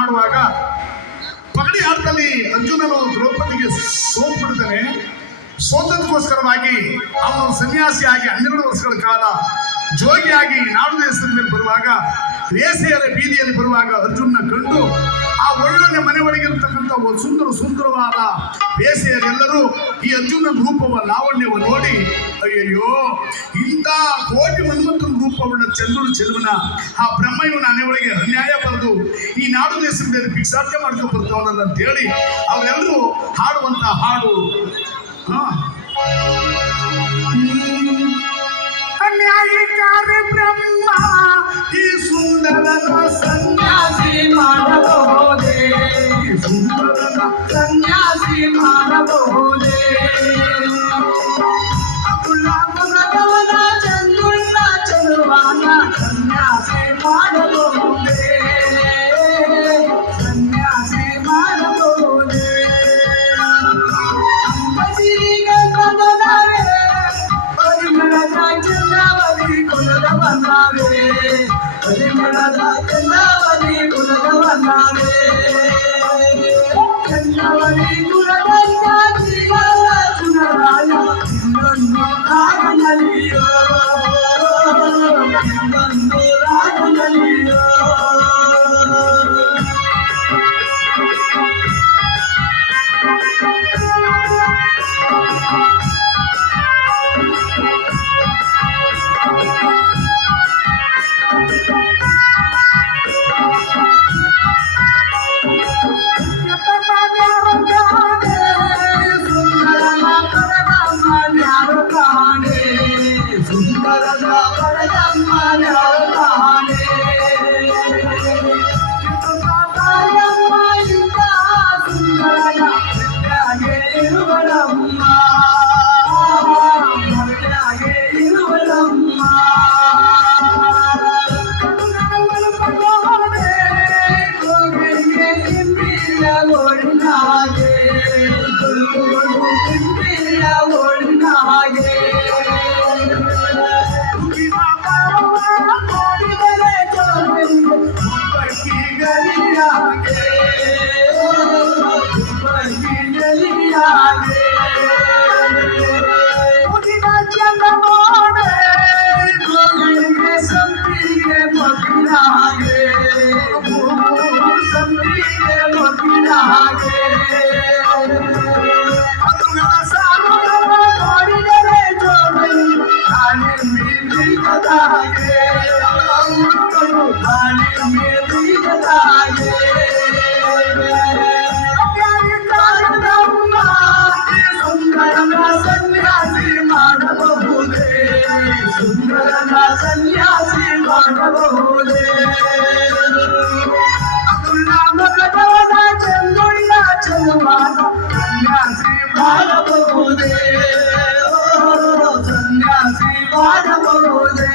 ಆಡುವಾಗ ಪಗಡಿ ಆಟದಲ್ಲಿ ಅರ್ಜುನನು ದ್ರೌಪದಿಗೆ ಸೋತ್ಬಿಡ್ತಾನೆ. ಸೋತದಕ್ಕೋಸ್ಕರವಾಗಿ ಅವನು ಸನ್ಯಾಸಿಯಾಗಿ 12 ವರ್ಷಗಳ ಕಾಲ ಜೋಗಿಯಾಗಿ ನಾಡು ದೇಶದ ಮೇಲೆ ಬರುವಾಗ, ವೇಸೆಯರ ಬೀದಿಯಲ್ಲಿ ಬರುವಾಗ ಅರ್ಜುನ ಕಂಡು ಆ ಒಳ್ಳೊಳ್ಳೆ ಮನೆ ಒಳಗಿರತಕ್ಕಂಥ ಒಂದು ಸುಂದರವಾದ ವೇಸೆಯರೆಲ್ಲರೂ ಈ ಅರ್ಜುನನ ರೂಪವ ಲಾವಣ್ಯವನ್ನು ನೋಡಿ, ಅಯ್ಯಯ್ಯೋ ಇಂಥ ಕೋಟಿ ಮನ್ಮಂತನ ರೂಪವುಳ್ಳ ಚಂದ್ರುಳು ಚೆಲುವನ ಆ ಬ್ರಹ್ಮ ಇವನ ಮನೆ ಒಳಗೆ ಅನ್ಯಾಯ ಬರೆದು ಈ ನಾಡು ದೇಶದ ಮೇಲೆ ಭಿಕ್ಷಾಟನೆ ಮಾಡ್ಕೊಂಡು ಬರ್ತಾವನಲ್ಲ ಅಂತ ಹೇಳಿ ಅವರೆಲ್ಲರೂ ಹಾಡುವಂತ ಹಾಡು ಅನ್ಯಾಯಕಾರ ಬ್ರಹ್ಮ ಈ ಸುಂದರನ ಸನ್ಯಾಸಿ ಮಾಡಬಹುದೇ, ಸುಂದರನ ಸನ್ಯಾಸಿ ಮಾಡಬಹುದೇ, ಭಗವನ ಚಂದುಳ್ಳ ಚಲುವಾನ ಸನ್ಯಾಸಿ ಮಾಡಬಹುದೇ, ಸನ್ಯಾಸಿ ಮಾಡಬಹುದೇ, ಪರಿಮಳದ ಚಂದಾವಲಿ ಕುಲದ ಬಂದಾವೆ, ಪರಿಮಳದ ಚಂದಾವಲಿ ಕುಲದ ಬಂದಾವೆ, ಚಂದಾವಲಿ ಕುಲದ ಶ್ರೀಗಳ ಸುನರಾಯ ಇನ್ನೊಂದು ರಾಗನಲಿಯೋ, ಇನ್ನೊಂದು ರಾಗನಲಿಯೋ. ಸನ್ಯಾಸಿ ಮಾಡಬಹುದೇ, ಭಗವನ ಚಂದುಳ್ಳ ಚಲುವಾನ ಸನ್ಯಾಸಿ ಮಾಡಬಹುದೇ, ಸನ್ಯಾಸಿ ಮಾಡಬಹುದೇ.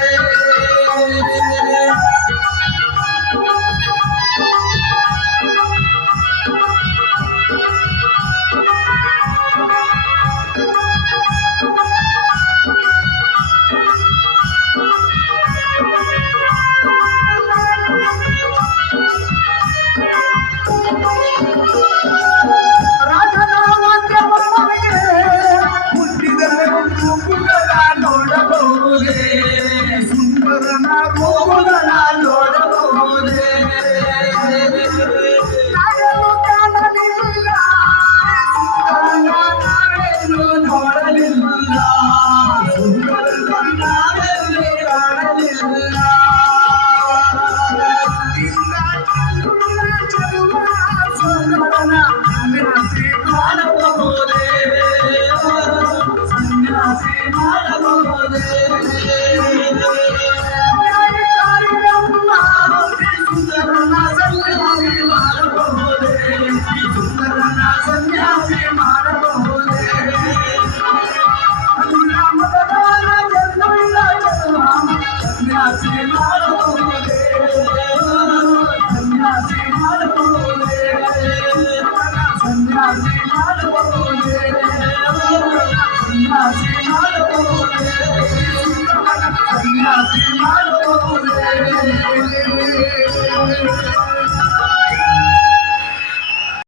ಸನ್ಯಾಸಿ ಮಾಡಬಹುದೇ